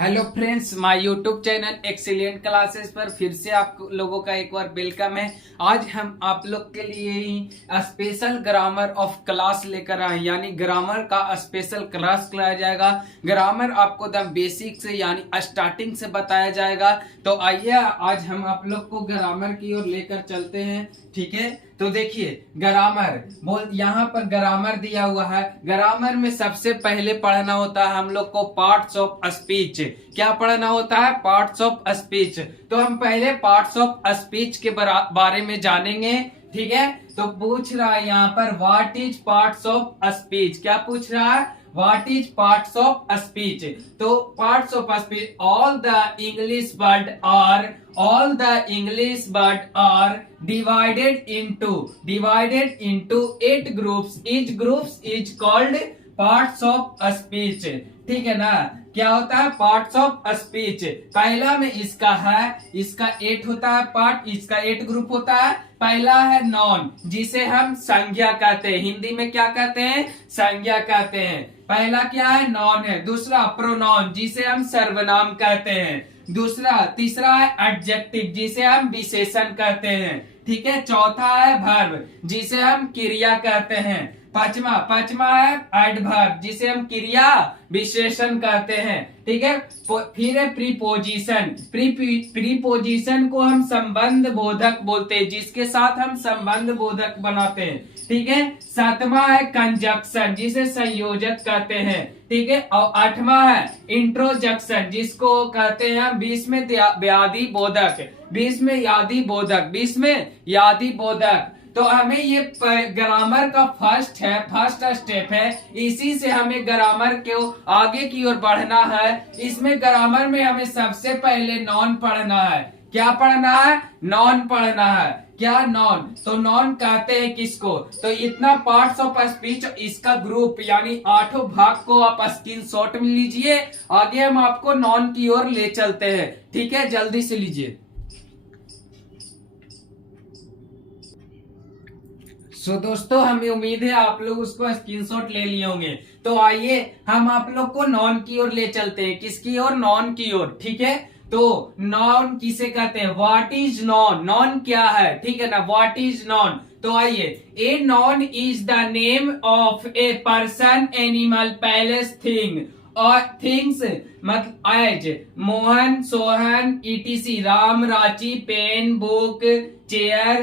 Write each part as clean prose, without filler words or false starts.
Hello friends, my YouTube channel excellent classes पर फिर से आप लोगों का एक बार वेलकम है। आज हम आप लोग के लिए ही स्पेशल ग्रामर ऑफ क्लास लेकर आए, यानी ग्रामर का स्पेशल क्लास कराया जाएगा। ग्रामर आपको द बेसिक से यानी स्टार्टिंग से बताया जाएगा। तो आइए आज हम आप लोग को ग्रामर की ओर लेकर चलते हैं। ठीक है, तो देखिए ग्रामर यहाँ पर ग्रामर दिया हुआ है। ग्रामर में सबसे पहले पढ़ना होता है हम लोग को पार्ट्स ऑफ स्पीच। क्या पढ़ना होता है? Parts of speech. तो हम पहले पार्ट्स ऑफ स्पीच के बारे में जानेंगे। ठीक है, तो पूछ रहा है यहाँ पर what is parts of speech. क्या पूछ रहा है? What is parts of speech? तो parts of speech, all the English word are divided into 8 groups. Each groups is called parts of speech. ठीक है ना? क्या होता है? Parts of speech. पहला में इसका है, इसका 8 होता है पार्ट, इसका 8 ग्रुप होता है। पहला है नॉन, जिसे हम संज्ञा कहते हैं। हिंदी में क्या कहते हैं? संज्ञा कहते हैं। पहला क्या है? नॉन है। दूसरा प्रोनाउन, जिसे हम सर्वनाम कहते हैं। तीसरा है एडजेक्टिव, जिसे हम विशेषण कहते हैं। ठीक है, चौथा है वर्ब, जिसे हम क्रिया कहते हैं। पांचवा है एडवर्ब, जिसे हम क्रिया विशेषण कहते हैं। ठीक है, फिर है प्रीपोजिशन। प्रीपोजिशन को हम संबंध बोधक बोलते हैं, जिसके साथ हम संबंध बोधक बनाते हैं। ठीक है, सातवां है कंजक्शन, जिसे संयोजक कहते हैं। ठीक है, और आठवां है इंट्रोजक्शन, जिसको कहते हैं हम 20 में व्याधि बोधक, 20 में यादि बोधक। तो हमें ये ग्रामर का फर्स्ट स्टेप है। इसी से हमें ग्रामर को आगे की ओर बढ़ना है। इसमें ग्रामर में हमें सबसे पहले नॉन पढ़ना है। क्या पढ़ना है? नॉन पढ़ना है। क्या? नॉन। तो नॉन कहते हैं किसको? तो इतना पार्ट्स ऑफ स्पीच, इसका ग्रुप यानी 8 भाग को आप स्क्रीनशॉट में लीजिए। आगे हम आपको नॉन की ओर ले चलते हैं। ठीक है, जल्दी से लीजिए। दोस्तों, हमें उम्मीद है आप लोग उसको स्क्रीनशॉट ले लिए होंगे। तो आइए हम आप लोग को नॉन की ओर ले चलते हैं। किसकी ओर? नॉन की ओर। ठीक है, तो नॉन किसे कहते हैं? What is non? नॉन क्या है? ठीक है ना, व्हाट इज नॉन। तो आइए, a noun is the name of a person, animal, palace, thing और थिंग्स मतलब as Mohan, Sohan, ETC, Ram, Ranchi, pen, book, chair,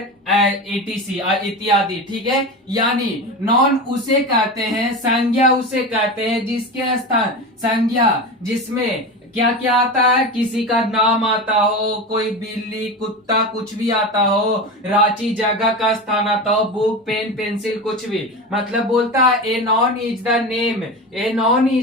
ETC इत्यादि। ठीक है, यानी नॉन उसे कहते हैं, संज्ञा उसे कहते हैं जिसके स्थान संज्ञा जिसमें क्या क्या आता है? किसी का नाम आता हो, कोई बिल्ली, कुत्ता, कुछ भी आता हो, रांची जगह का स्थान आता हो, बुक, पेन, पेंसिल, कुछ भी। मतलब बोलता है a noun is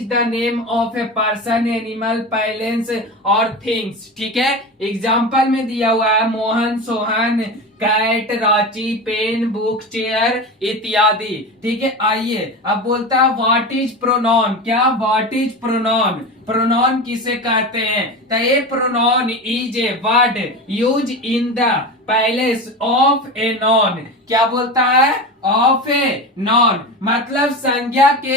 the name of a person, animal, place और थिंग्स। ठीक है, एग्जाम्पल में दिया हुआ है Mohan, Sohan, cat, Ranchi, pen, book, chair इत्यादि। ठीक है, आइए अब बोलता है व्हाट इज प्रोनाउन। क्या? What is pronoun. प्रोनाउन किसे कहते हैं? तो a pronoun is a word use in the place of a noun. क्या बोलता है? ऑफ ए नॉन, मतलब संज्ञा के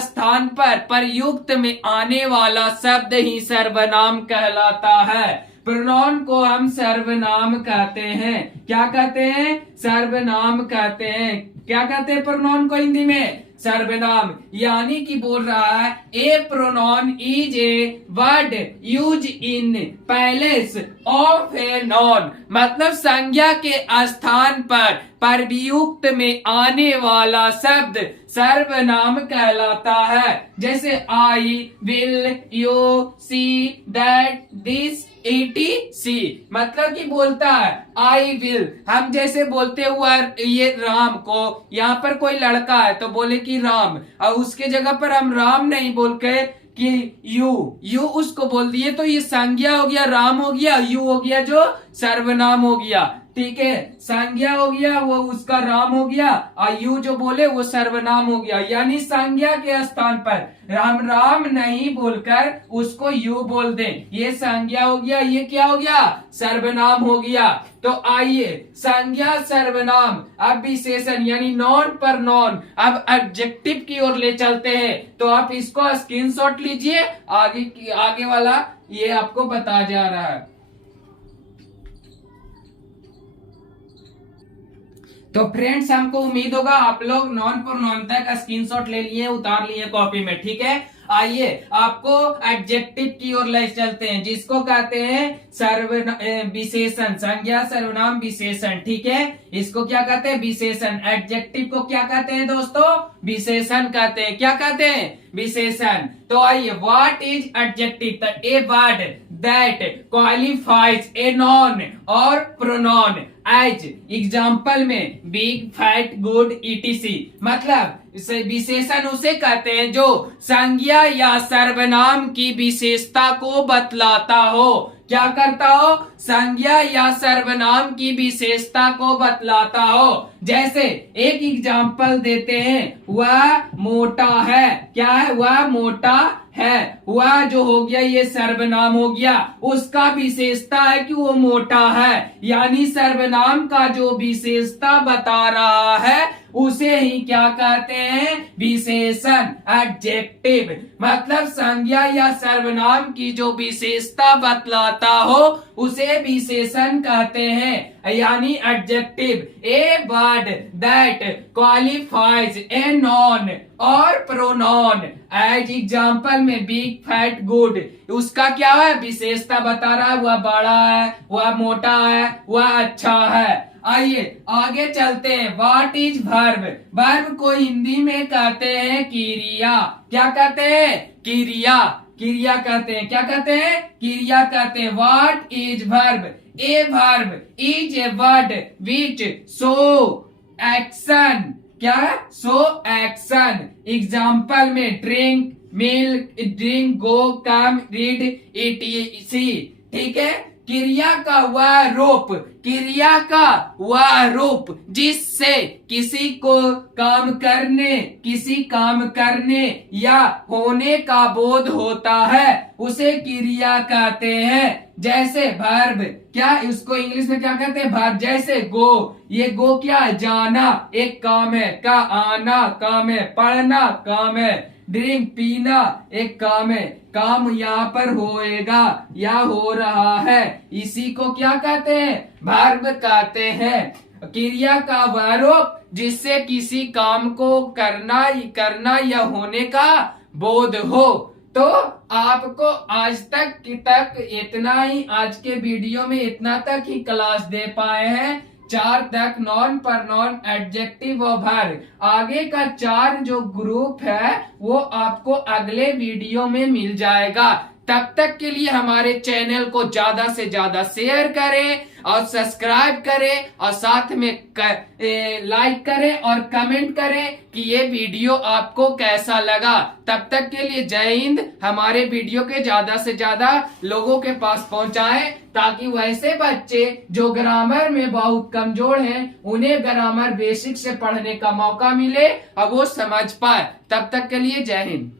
स्थान पर प्रयुक्त में आने वाला शब्द ही सर्वनाम कहलाता है। प्रोनाउन को हम सर्वनाम कहते हैं। क्या कहते हैं? सर्वनाम कहते हैं। क्या कहते हैं प्रोनाउन को हिंदी में? सर्वनाम। यानी कि बोल रहा है a pronoun is a word use in place of a noun, मतलब संज्ञा के स्थान पर प्रयुक्त में आने वाला शब्द सर्वनाम कहलाता है। जैसे I will, you, she, that, this, ETC, मतलब कि बोलता है आई विल। हम जैसे बोलते हुआ ये राम को, यहाँ पर कोई लड़का है तो बोले कि राम, और उसके जगह पर हम राम नहीं बोल के कि यू उसको बोल दिए, तो ये संज्ञा हो गया, राम हो गया, यू हो गया जो सर्वनाम हो गया। ठीक है। संज्ञा हो गया वो उसका राम हो गया, और यू जो बोले वो सर्वनाम हो गया। यानी संज्ञा के स्थान पर हम राम नहीं बोलकर उसको यू बोल दें, ये संज्ञा हो गया, ये क्या हो गया, सर्वनाम हो गया। तो आइए संज्ञा सर्वनाम अब विशेषण यानी नॉन पर नॉन अब एडजेक्टिव की ओर ले चलते हैं। तो आप इसको स्क्रीनशॉट लीजिए, आगे वाला ये आपको बता जा रहा है। तो फ्रेंड्स हमको उम्मीद होगा आप लोग नॉन पर नॉन तक स्क्रीनशॉट ले लिए, उतार लिए कॉपी में, ठीक है। आइए आपको एडजेक्टिव की ओर ले चलते हैं, जिसको कहते हैं विशेषण, संज्ञा सर्वनाम विशेषण, ठीक है। इसको क्या कहते हैं, विशेषण। एडजेक्टिव को क्या कहते हैं दोस्तों, विशेषण कहते हैं। क्या कहते हैं, विशेषण। तो आइए what is adjective, a word that qualifies a non और प्रोनाउन एज एग्जाम्पल में बिग फैट गुड ईटीसी। मतलब विशेषण उसे कहते हैं जो संज्ञा या सर्वनाम की विशेषता को बतलाता हो। क्या करता हो, संज्ञा या सर्वनाम की विशेषता को बतलाता हो। जैसे एक एग्जाम्पल देते हैं, वह मोटा है। क्या है, वह मोटा है। वह जो हो गया ये सर्वनाम हो गया, उसका विशेषता है कि वो मोटा है। यानी सर्वनाम का जो विशेषता बता रहा है उसे ही क्या कहते हैं, विशेषण, एडजेक्टिव। मतलब संज्ञा या सर्वनाम की जो विशेषता बतलाता हो उसे विशेषण कहते हैं, यानी adjective. A word that qualifies a non और प्रोनाउन एज एग्जाम्पल में बिग फैट गुड, उसका क्या है, विशेषता बता रहा है, वह बड़ा है, वह मोटा है, वह अच्छा है। आइए आगे चलते हैं। व्हाट इज वर्ब, वर्ब को हिंदी में कहते हैं क्रिया। क्या कहते हैं, क्रिया, क्रिया कहते हैं। क्या कहते हैं, क्रिया कहते हैं। What is verb, a verb is a word which show action. क्या है, शो एक्शन। एग्जाम्पल में ड्रिंक, मिल्क, ड्रिंक, गो, कम, रीड, etc। ठीक है। क्रिया का वह रूप, क्रिया का वह रूप जिससे किसी को काम करने या होने का बोध होता है उसे क्रिया कहते हैं। जैसे वर्ब, क्या उसको इंग्लिश में क्या कहते हैं, वर्ब। जैसे गो, ये गो क्या है, जाना, एक काम है। का आना काम है, पढ़ना काम है। ड्रिंक, पीना एक काम है। काम यहाँ पर होएगा या हो रहा है, इसी को क्या कहते हैं, वर्ब कहते हैं। क्रिया का वह रूप जिससे किसी काम को करना या होने का बोध हो। तो आपको आज तक इतना ही, आज के वीडियो में इतना तक ही क्लास दे पाए हैं। 4 तक नॉन पर नॉन एडजेक्टिव और वर्ब। आगे का 4 जो ग्रुप है वो आपको अगले वीडियो में मिल जाएगा। तब तक के लिए हमारे चैनल को ज्यादा से ज्यादा शेयर करें और सब्सक्राइब करें और साथ में लाइक करें और कमेंट करें कि ये वीडियो आपको कैसा लगा। तब तक के लिए जय हिंद। हमारे वीडियो के ज्यादा से ज्यादा लोगों के पास पहुंचाएं ताकि वैसे बच्चे जो ग्रामर में बहुत कमजोर हैं उन्हें ग्रामर बेसिक से पढ़ने का मौका मिले और वो समझ पाए। तब तक के लिए जय हिंद।